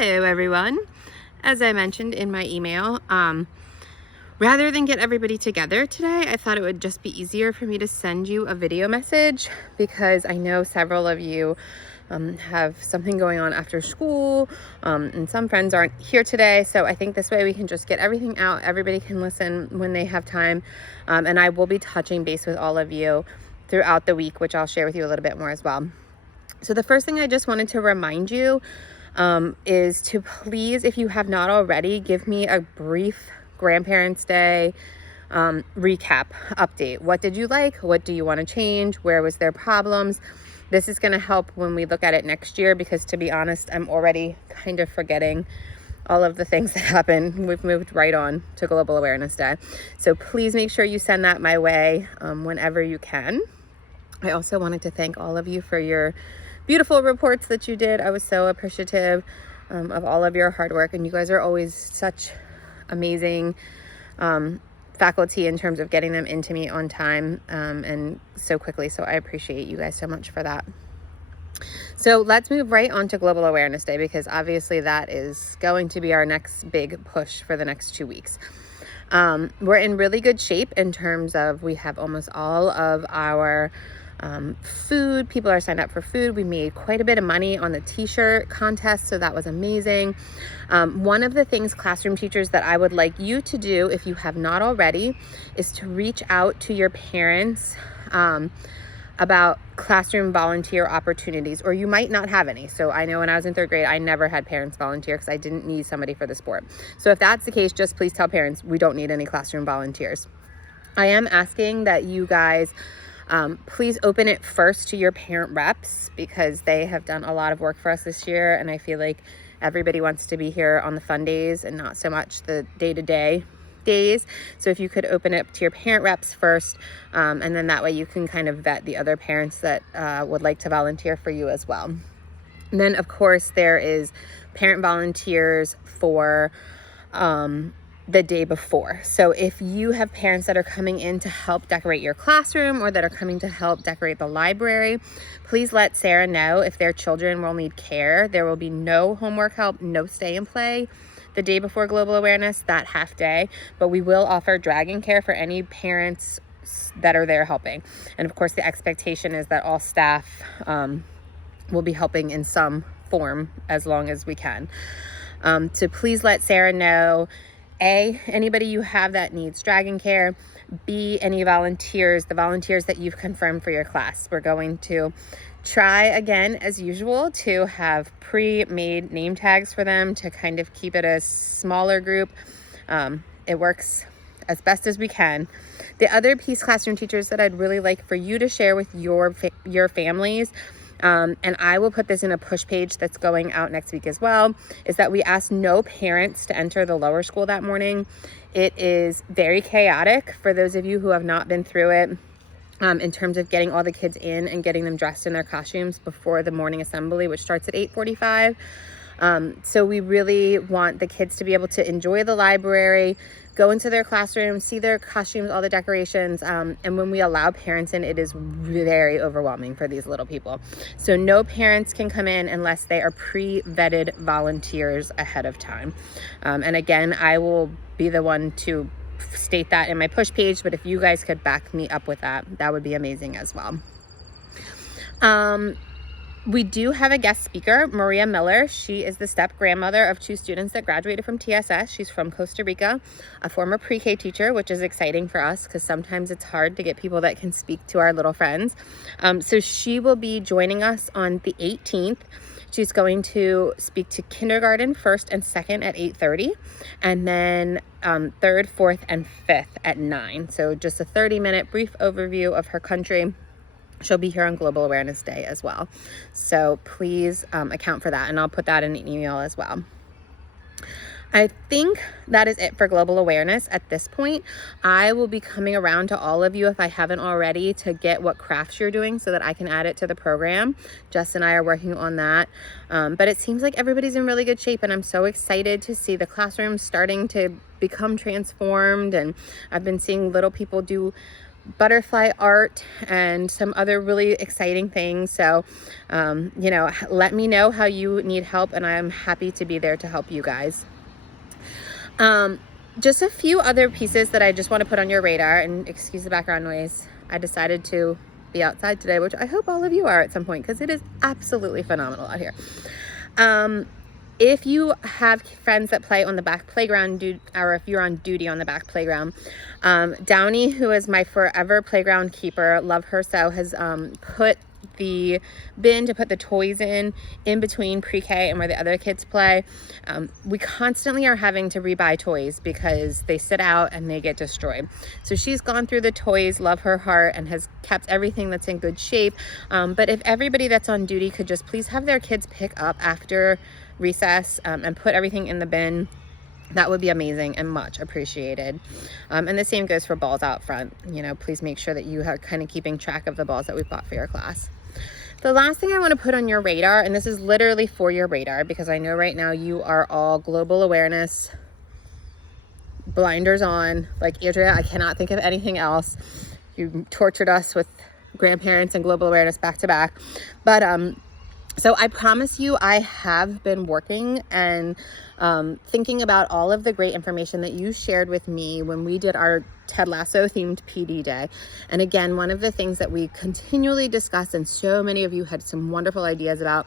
Hello everyone. As I mentioned in my email, rather than get everybody together today, I thought it would just be easier for me to send you a video message because I know several of you have something going on after school, and some friends aren't here today. So I think this way we can just get everything out. Everybody can listen when they have time, and I will be touching base with all of you throughout the week, which I'll share with you a little bit more as well. So the first thing I just wanted to remind you is to please, if you have not already, give me a brief Grandparents' Day recap update. What did you like? What do you want to change? Where was there problems? This is going to help when we look at it next year, because to be honest, I'm already kind of forgetting all of the things that happened. We've moved right on to Global Awareness Day. So please make sure you send that my way whenever you can. I also wanted to thank all of you for your beautiful reports that you did. I was so appreciative of all of your hard work, and you guys are always such amazing faculty in terms of getting them into me on time and so quickly. So I appreciate you guys so much for that. So let's move right on to Global Awareness Day, because obviously that is going to be our next big push for the next 2 weeks. We're in really good shape in terms of we have almost all of our food. People are signed up for food. We made quite a bit of money on the t-shirt contest, so that was amazing. One of the things, classroom teachers, that I would like you to do, if you have not already, is to reach out to your parents about classroom volunteer opportunities, or you might not have any. So I know when I was in 3rd grade, I never had parents volunteer because I didn't need somebody for the sport. So if that's the case, just please tell parents we don't need any classroom volunteers. I am asking that you guys please open it first to your parent reps, because they have done a lot of work for us this year, and I feel like everybody wants to be here on the fun days and not so much the day-to-day days. So if you could open it to your parent reps first, and then that way you can kind of vet the other parents that would like to volunteer for you as well. And then of course there is parent volunteers for the day before. So if you have parents that are coming in to help decorate your classroom, or that are coming to help decorate the library, please let Sarah know if their children will need care. There will be no homework help, no stay and play the day before Global Awareness, that half day, but we will offer dragon care for any parents that are there helping. And of course the expectation is that all staff will be helping in some form as long as we can. So please let Sarah know, A, anybody you have that needs dragon care, B, any volunteers, the volunteers that you've confirmed for your class. We're going to try again, as usual, to have pre-made name tags for them to kind of keep it a smaller group. It works as best as we can. The other piece, classroom teachers, that I'd really like for you to share with your families, and I will put this in a push page that's going out next week as well, is that we asked no parents to enter the lower school that morning. It is very chaotic for those of you who have not been through it, in terms of getting all the kids in and getting them dressed in their costumes before the morning assembly, which starts at 8:45. So we really want the kids to be able to enjoy the library, go into their classroom, see their costumes, all the decorations. And when we allow parents in, it is very overwhelming for these little people. So no parents can come in unless they are pre-vetted volunteers ahead of time. And again, I will be the one to state that in my push page, but if you guys could back me up with that, that would be amazing as well. We do have a guest speaker, Maria Miller. She is the step-grandmother of 2 students that graduated from TSS. She's from Costa Rica, a former pre-K teacher, which is exciting for us because sometimes it's hard to get people that can speak to our little friends. So she will be joining us on the 18th. She's going to speak to kindergarten 1st and 2nd at 8:30, and then 3rd, 4th, and 5th at 9. So just a 30-minute brief overview of her country. She'll be here on Global Awareness Day as well. So please account for that, and I'll put that in an email as well. I think that is it for Global Awareness at this point. I will be coming around to all of you, if I haven't already, to get what crafts you're doing so that I can add it to the program. Jess and I are working on that. But it seems like everybody's in really good shape, and I'm so excited to see the classrooms starting to become transformed. And I've been seeing little people do butterfly art and some other really exciting things. So, you know, let me know how you need help, and I'm happy to be there to help you guys. Just a few other pieces that I just want to put on your radar, and excuse the background noise. I decided to be outside today, which I hope all of you are at some point, because it is absolutely phenomenal out here. If you have friends that play on the back playground, or if you're on duty on the back playground, Downy, who is my forever playground keeper, love her so, has put the bin to put the toys in between pre-K and where the other kids play. We constantly are having to rebuy toys because they sit out and they get destroyed. So she's gone through the toys, love her heart, and has kept everything that's in good shape. But if everybody that's on duty could just please have their kids pick up after recess and put everything in the bin, that would be amazing and much appreciated. And the same goes for balls out front. You know, please make sure that you are kind of keeping track of the balls that we've bought for your class. The last thing I want to put on your radar, and this is literally for your radar, because I know right now you are all global awareness, blinders on. Like, Andrea, I cannot think of anything else. You tortured us with grandparents and global awareness back to back. But so I promise you, I have been working and thinking about all of the great information that you shared with me when we did our Ted Lasso themed PD day. And again, one of the things that we continually discuss, and so many of you had some wonderful ideas about,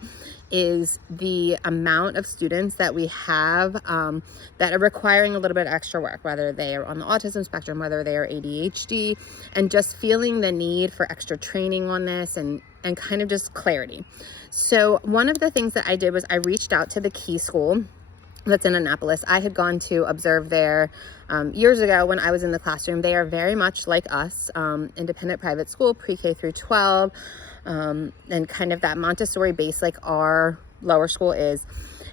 is the amount of students that we have that are requiring a little bit of extra work, whether they are on the autism spectrum, whether they are ADHD, and just feeling the need for extra training on this and kind of just clarity. So one of the things that I did was I reached out to the Key School that's in Annapolis. I had gone to observe there years ago when I was in the classroom. They are very much like us, independent private school, pre-K through 12, and kind of that Montessori base like our lower school is.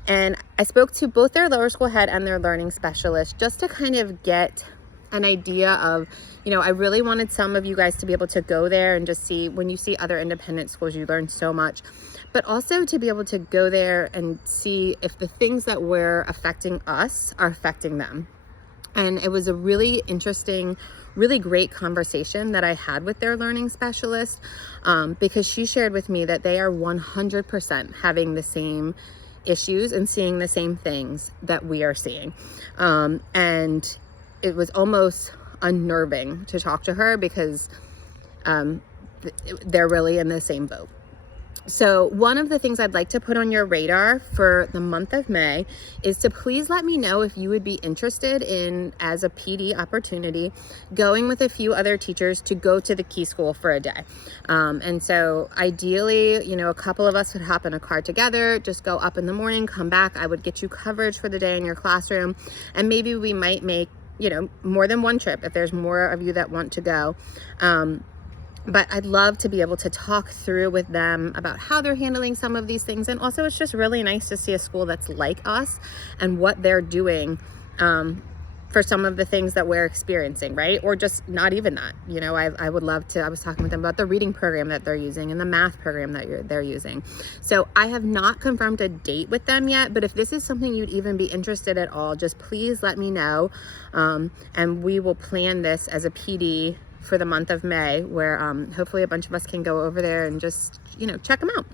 And I spoke to both their lower school head and their learning specialist just to kind of get an idea of, you know, I really wanted some of you guys to be able to go there and just see, when you see other independent schools, you learn so much, but also to be able to go there and see if the things that were affecting us are affecting them. And it was a really interesting, really great conversation that I had with their learning specialist, because she shared with me that they are 100% having the same issues and seeing the same things that we are seeing. And it was almost unnerving to talk to her because they're really in the same boat. So one of the things I'd like to put on your radar for the month of May is to please let me know if you would be interested in, as a PD opportunity, going with a few other teachers to go to the Key School for a day. And so ideally, you know, a couple of us would hop in a car together, just go up in the morning, come back. I would get you coverage for the day in your classroom, and maybe we might make, you know, more than one trip if there's more of you that want to go. But I'd love to be able to talk through with them about how they're handling some of these things. And also, it's just really nice to see a school that's like us and what they're doing for some of the things that we're experiencing, right? Or just not even that. You know, I would love to, I was talking with them about the reading program that they're using and the math program that they're using. So I have not confirmed a date with them yet, but if this is something you'd even be interested at all, just please let me know. And we will plan this as a PD for the month of May, where hopefully a bunch of us can go over there and just, you know, check them out.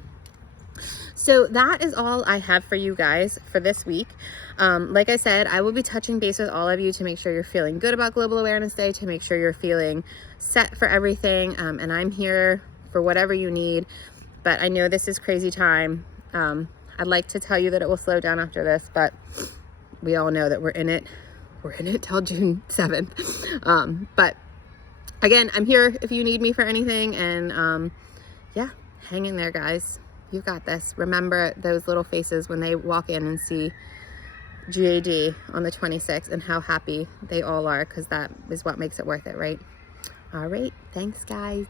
So that is all I have for you guys for this week. Like I said, I will be touching base with all of you to make sure you're feeling good about Global Awareness Day, to make sure you're feeling set for everything. And I'm here for whatever you need, but I know this is crazy time. I'd like to tell you that it will slow down after this, but we all know that we're in it till June 7th. But again, I'm here if you need me for anything, and yeah, hang in there, guys. You've got this. Remember those little faces when they walk in and see GAD on the 26th and how happy they all are, because that is what makes it worth it, right? All right, thanks, guys.